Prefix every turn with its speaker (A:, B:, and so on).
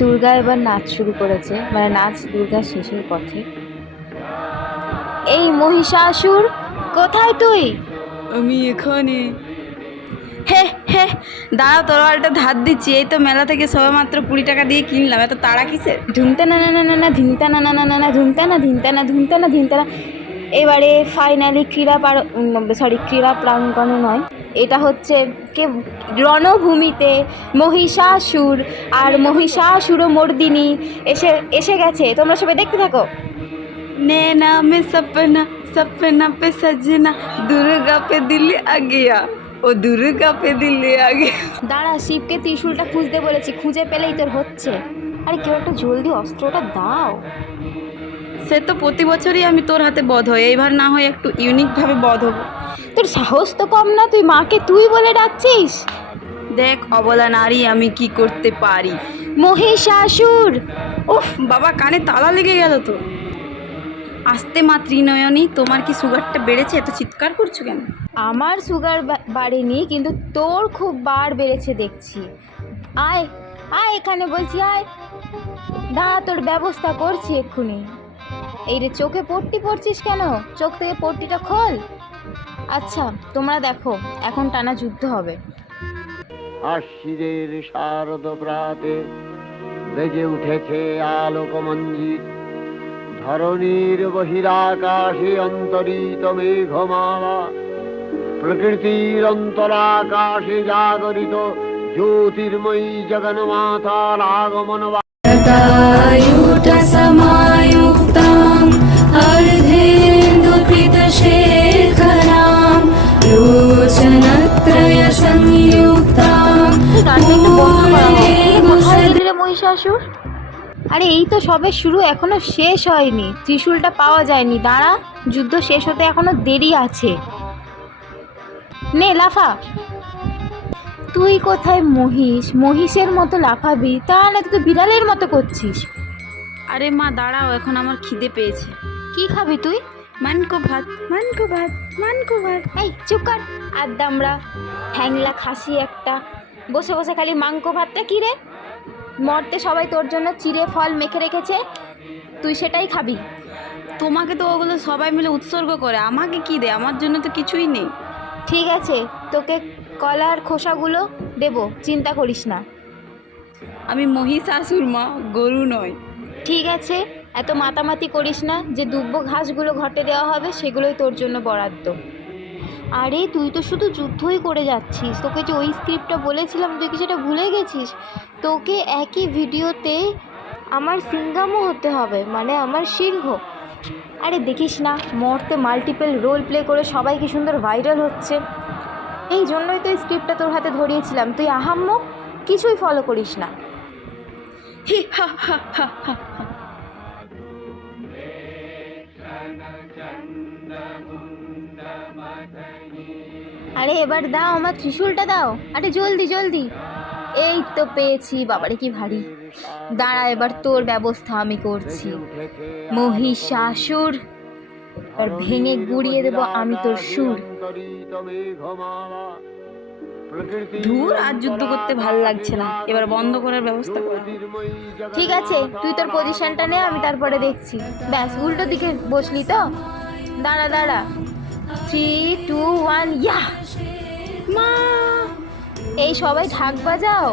A: দুর্গা এবার নাচ শুরু করেছে মানে নাচ দুর্গা শেষের পথে। এই মহিষাসুর কোথায় তুই?
B: আমি এখানে। হে হে দাঁড়াও তরোয়ালটা ধার দিচ্ছি। এই তো মেলা থেকে সবে মাত্র কুড়ি টাকা দিয়ে কিনলাম। এত তাড়া কিসের?
A: ধুমতে না না না না না ধিনতা না না না না না ধুমতে না ধিনতা না ধুমতে না ধিনতা না। এবারে ফাইনালি ক্রীড়া পার সরি ক্রীড়া প্রাঙ্গণে নয় এটা হচ্ছে কে রণভূমিতে মহিষাসুর আর মহিষাসুর মর্দিনী এসে এসে গেছে তোমরা সবাই দেখতে থাকো
B: नैना में सपना सपना पे सजना दुर्गा पे दिल आ गया ও দুর্গা পে দিল্লি আগে
A: দাঁড়া শিবকে ত্রিশূলটা খুঁজতে বলেছি খুঁজে পেলেই তোর হচ্ছে আরে কেউ একটা জলদি অস্ত্রটা দাও
B: সে তো প্রতি বছরই আমি তোর হাতে বধ হই এইবার না হয় একটু ইউনিকভাবে বধ হব।
A: তোর সাহস তো কম না তুই মাকে তুই বলে ডাকছিস?
B: দেখ অবলা নারী আমি কি করতে পারি?
A: মহিষাসুর!
B: উফ বাবা কানে তালা লেগে গেল তো। আসতে মা ত্রিনয়নী তোমার কি সুগারটা বেড়েছে? এত চিৎকার করছ কেন?
A: আমার সুগার বাড়েনি কিন্তু তোর খুব বার বেড়েছে দেখছি। আয় আয় এখানে বলছি আয়। দাঁড়া তোর ব্যবস্থা করছি এক্ষুনি। এই রে চোখে পট্টি পড়ছিস কেন? চোখ থেকে পট্টিটা খোল। আচ্ছা তোমরা দেখো এখন টানা যুদ্ধ হবে।
C: আশ্বিরের শারদ প্রাতে বেজে উঠেছে আলোক মঞ্জিত ধরণীর বহিরাকাশে অন্তরিত মেঘমালা। প্রকৃতির অন্তরাকাশে জাগরিত জ্যোতির্ময়ী জগন্মাতার আগমন।
A: মহিষাসুর? আরে এই তো সবে শুরু এখনও শেষ হয়নি। ত্রিশূলটা পাওয়া যায়নি। দাঁড়া যুদ্ধ শেষ হতে এখনও দেরি আছে। নে লাফা। তুই কোথায় মহিষ? মহিষের মতো লাফাবি? তা না তুই বিড়ালের মতো করছিস।
B: আরে মা দাঁড়াও এখন আমার খিদে পেয়েছে।
A: কি খাবি তুই?
B: মানকো ভাত মানকো ভাত মানকো ভাত।
A: এই চুপ কর। আর দামড়া হ্যাংলা খাসি একটা। বসে বসে খালি মাংস ভাতটা কি রে? মরতে সবাই তোর জন্য চিড়ে ফল মেখে রেখেছে তুই সেটাই খাবি।
B: তোমাকে তো ওগুলো সবাই মিলে উৎসর্গ করে আমাকে কি দে? আমার জন্য তো কিছুই নেই।
A: ঠিক আছে তোকে কলার খোসাগুলো দেবো চিন্তা করিস না।
B: আমি মহিষাসুর মা গরু নয়
A: ঠিক আছে এত মাতামাতি করিস না যে দুব্ব ঘাসগুলো ঘটে দেওয়া হবে সেগুলোই তোর জন্য বরাদ্দ। আরে, তুই তো শুধু যুদ্ধই করে যাচ্ছিস। তোকে যে ওই স্ক্রিপ্টটা বলেছিলাম, তুই কি সেটা ভুলে গেছিস? তোকে একই ভিডিওতে আমার সিঙ্গামও হতে হবে মানে আমার সিংহ। আরে, দেখিস না, মরতে মাল্টিপল রোল প্লে করে সবাই কি সুন্দর ভাইরাল হচ্ছে। এই জন্যই তো স্ক্রিপ্টটা তোর হাতে ধরিয়েছিলাম। তুই আহাম্মক, কিছুই ফলো করিস না।
B: হি, হা হা হা হা।
A: আরে এবার দাও আমার ত্রিশূলটা দাও। আরে জলদি জলদি। এই তো পেয়েছি বাবারে কি ভারী। দাঁড়া এবার তোর ব্যবস্থা আমি করছি। মহিষাসুর এবার ভেঙে গুড়িয়ে দেবো আমি তোর সুর।
B: ধুর আর যুদ্ধ করতে ভালো লাগছে না। এবার বন্ধ করার ব্যবস্থা কর।
A: ঠিক আছে তুই তোর পজিশনটা নে আমি তারপরে দেখছি। ব্যাস উল্টো দিকে বসলি তো? দাঁড়া দাঁড়া। থ্রি টু ওয়ান ইয়া মা এই সবাই ঢাক বাজাও।